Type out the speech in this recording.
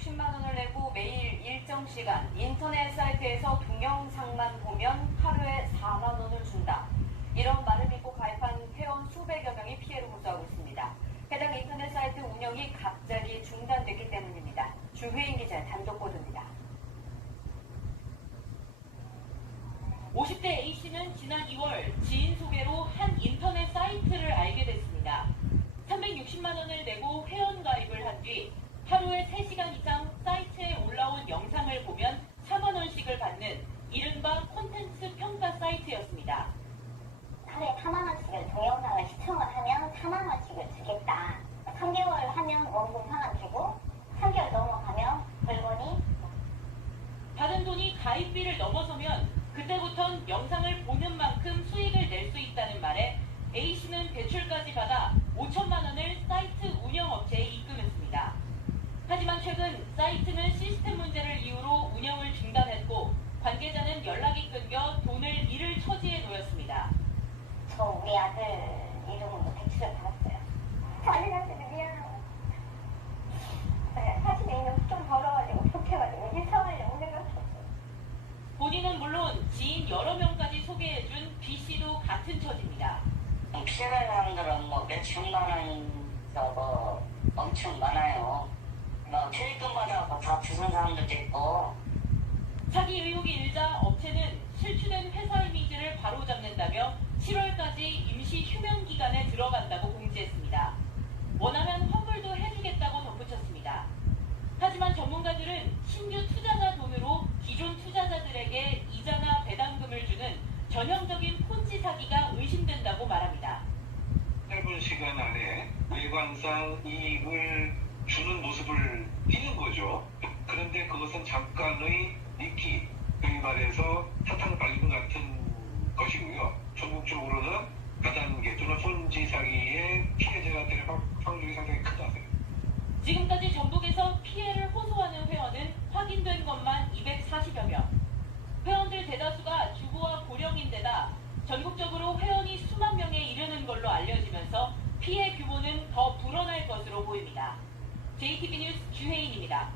10만 원을 내고 매일 일정 시간 인터넷 사이트에서 동영상만 보면 하루에 4만 원을 준다. 이런 말을 믿고 가입한 회원 수백여 명이 피해를 호소하고 있습니다. 해당 인터넷 사이트 운영이 갑자기 중단됐기 때문입니다. 주회인 기자 단독 보도입니다. 50대 A씨는 지난 2월 지인 소개로 한 인터넷 사이트를 알게 됐습니다. 360만 원을 내고 회원 가입을 한 뒤 하루에 3시간 이상 사이트에 올라온 영상을 보면 4만 원씩을 받는 이른바 콘텐츠 평가 사이트였습니다. 하루에 4만 원씩을 동영상을 시청을 하면 4만 원씩을 주겠다. 3개월 하면 원금 상환되고 3개월 넘어가면 벌건이 받은 돈이 가입비를 넘어서면 그때부턴 영상을 보는 만큼 수익을 낼 수 있다는 말에 A씨는 대출까지 받아 5천만 원을 사이트 운영업체에 입금했습니다. 하지만 최근 사이트는 시스템 문제를 이유로 운영을 중단했고 관계자는 연락이 끊겨 돈을 잃을 처지에 놓였습니다. 저 우리 아들 이름으로 대출을 받았어요. 자녀한테는 미안하고 사실 이는 좀 벌어가지고 복해가지고 일상을 오는 것 본인은 물론 지인 여러 명까지 소개해준 B씨도 같은 처지입니다. 피해갈 사람들은 뭐 몇천만 원 저거 엄청 많아요. 뭐 퇴직금 받아서 다 주선 사람들도 있고 사기 의혹이 일자 업체는 실추된 회사 이미지를 바로잡는다며 7월까지 임시 휴면 기간에 들어간다고 공지했습니다. 원하면 환불도 해주겠다고 덧붙였습니다. 하지만 전문가들은 신규 투자자 돈으로 기존 투자자들에게 이자나 배당금을 주는 전형적인 폰지 사기가 의심된다고 말합니다. 짧은 시간 안에 외관상 이익을 주는 모습을 띄는 거죠. 그런데 그것은 잠깐의 니키, 여기 말해서 사탕 발림 같은 것이고요. 전국적으로는 다단계 또는 손지 사기의 피해자가 될 확- 확률이 상당히 크다. 지금까지 전 국에서 피해를 호소하는 회원은 확인된 것만 240여 명. 회원들 대다수가 주부와 고령인데다 전국적으로 회원이 수만 명에 이르는 걸로 알려지면서 피해 규모는 더 불어날 것으로 보입니다. JTB 뉴스 주혜인입니다.